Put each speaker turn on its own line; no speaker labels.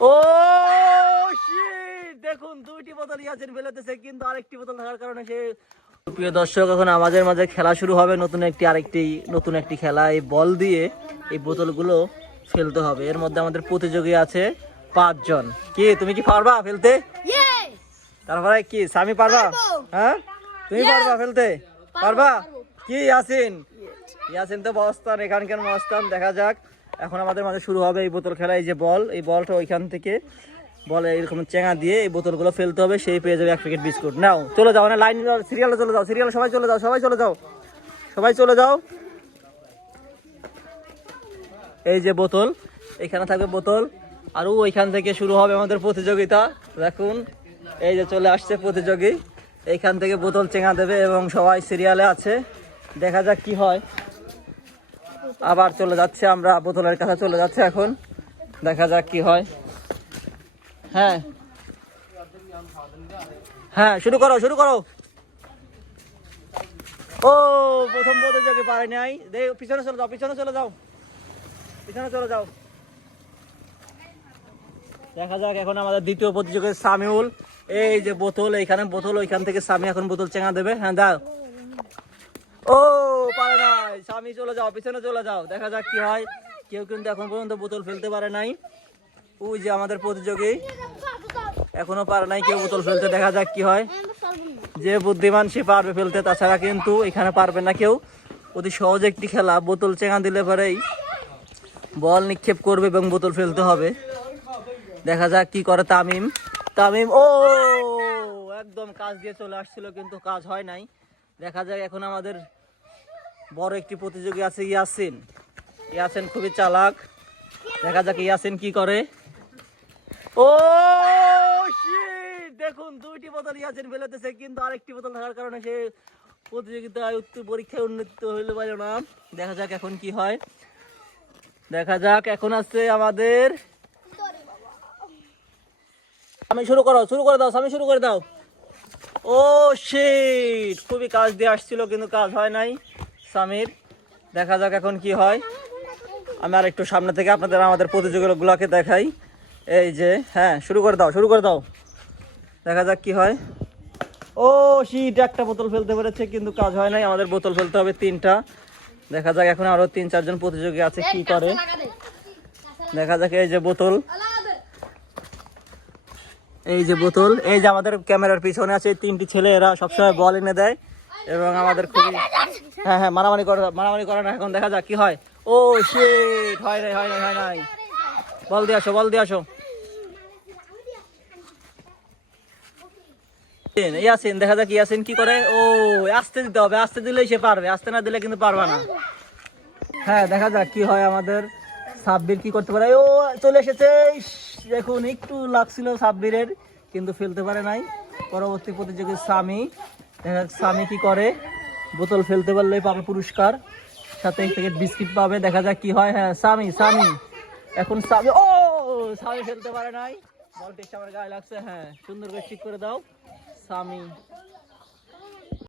ও! দেখুন দুইটি বোতল ইয়াসিন ফেলেতেছে কিন্তু আরেকটি বোতল থাকার কারণে সে প্রিয় দর্শক এখন আমাদের মাঝে খেলা শুরু হবে। নতুন একটি আরেকটি নতুন একটি খেলা এই বল দিয়ে এই বোতলগুলো ফেলতে হবে। এর মধ্যে আমাদের প্রতিযোগী আছে পাঁচজন। কি তুমি কি পারবা ফেলতে? তারপরে কি স্বামী পারবা? হ্যাঁ? তুমি পারবা ফেলতে? পারবা কি ইয়াসিন? ইয়াসিন তো মস্তান এখানকার মস্তান দেখা যাক। এখন আমাদের মাঝে শুরু হবে এই বোতল খেলা, এই যে বল, এই বলটা ওইখান থেকে বলে এরকম চেঙা দিয়ে এই বোতলগুলো ফেলতে হবে, সেই পেয়ে যাবে এক প্যাকেট বিস্কুট। নাও, চলে যাও লাইন সিরিয়ালে চলে যাও, সিরিয়ালে সবাই চলে যাও, সবাই চলে যাও, সবাই চলে যাও। এই যে বোতল, এখানে থাকবে বোতল, আর ওইখান থেকে শুরু হবে আমাদের প্রতিযোগিতা। দেখুন, এই যে চলে আসছে প্রতিযোগী এইখান থেকে বোতল চেঙা দেবে এবং সবাই সিরিয়ালে আছে, দেখা যাক কি হয়। আবার চলে যাচ্ছে, আমরা বোতলের কাছে চলে যাচ্ছে এখন। দেখা যাক কি হয়। হ্যাঁ। হ্যাঁ শুরু করো শুরু করো। ও, প্রথম প্রতিযোগী পারে নাই। দে, পিছনে চলে যাও, পিছনে চলে যাও। পিছনে চলে যাও। দেখা যাক এখন আমাদের দ্বিতীয় প্রতিযোগী সামিউল। এই যে বোতল, এইখানে বোতল, ওইখান থেকে সামি এখন বোতল চেঙা দেবে। হ্যাঁ দাও। ও, পারে নাই। স্বামী চলে যাও, পিছনে চলে যাও। দেখা যাক কি হয়। কেউ কিন্তু এখন পর্যন্ত বোতল ফেলতে পারে নাই। ওই যে আমাদের প্রতিযোগী। এখনও পারে নাই কেউ বোতল ফেলতে। দেখা যাক কি হয়। যে বুদ্ধিমান সে পারবে ফেলতে। তাছাড়া কিন্তু এখানে পারবে না কেউ। অতি সহজ একটি খেলা। বোতল চেঙা দিলে পরেই বল নিক্ষেপ করবে এবং বোতল ফেলতে হবে। দেখা যাক কি করে তামিম। তামিম, ও! একদম কাজ দিয়ে চলে আসছিল, কিন্তু কাজ হয় নাই। দেখা যাক, এখন আমাদের বড় একটি প্রতিযোগী আছে ইয়াসিন। ইয়াসিন খুবই চালাক। দেখা যাক ইয়াসিন কি করে। ও! দেখুন, দুইটি বোতল ইয়াসিন ফেলেতেছে কিন্তু আরেকটি বোতল থাকার কারণে সে প্রতিযোগিতায় উত্তর পরীক্ষায় উন্নীত হইতে পারে না। দেখা যাক এখন কি হয়। দেখা যাক, এখন আছে আমাদের আমি শুরু করো শুরু করে দাও আমি শুরু করে দাও। ও শিট খুবই কাজ দিয়ে আসছিল কিন্তু কাজ হয় নাই। সামির দেখা যাক এখন কি হয়। আমি আর একটু সামনে থেকে আপনাদের আমাদের প্রতিযোগিতাগুলোকে দেখাই। এই যে হ্যাঁ শুরু করে দাও শুরু করে দাও। দেখা যাক কি হয়। ও শিট একটা বোতল ফেলতে পেরেছে কিন্তু কাজ হয় নাই। আমাদের বোতল ফেলতে হবে তিনটা। দেখা যাক এখন আরও তিন চারজন প্রতিযোগী আছে কি করে। দেখা যাক এই যে বোতল। এই যে বোতল, এই যে আমাদের ক্যামেরার পিছনে আছে তিনটি ছেলে, এরা সবসময় বল এনে দেয় এবং আমাদের খুবই হ্যাঁ হ্যাঁ মারামারি করে মারামারি করে না, এখন দেখা যাক কি হয়। ও শিট হয় নাই হয় নাই হয় নাই। বল দিয়ে আসো, বল দিয়ে আসো। ইয়াসিন, দেখা যাক ইয়াসিন কি করে। ও, আস্তে দিতে হবে, আস্তে দিলেই সে পারবে, আস্তে না দিলে কিন্তু পারবে না। হ্যাঁ দেখা যাক কি হয় আমাদের। সাব্বির কি করতে পারে? ও চলে এসেছে। দেখুন, একটু লাগছিল সাব্বিরের, কিন্তু ফেলতে পারে নাই। পরবর্তী প্রতিযোগী স্বামী যাক কি করে। বোতল ফেলতে পারলেই পাবে পুরস্কার। সাথে এক প্যাকেট বিস্কিট পাবে। দেখা যাক কি হয়। হ্যাঁ সামি সামি। এখন সামি ও, সামি ফেলতে পারে নাই। বলটি আমার গায়ে লাগছে। হ্যাঁ সুন্দর করে ঠিক করে দাও। সামি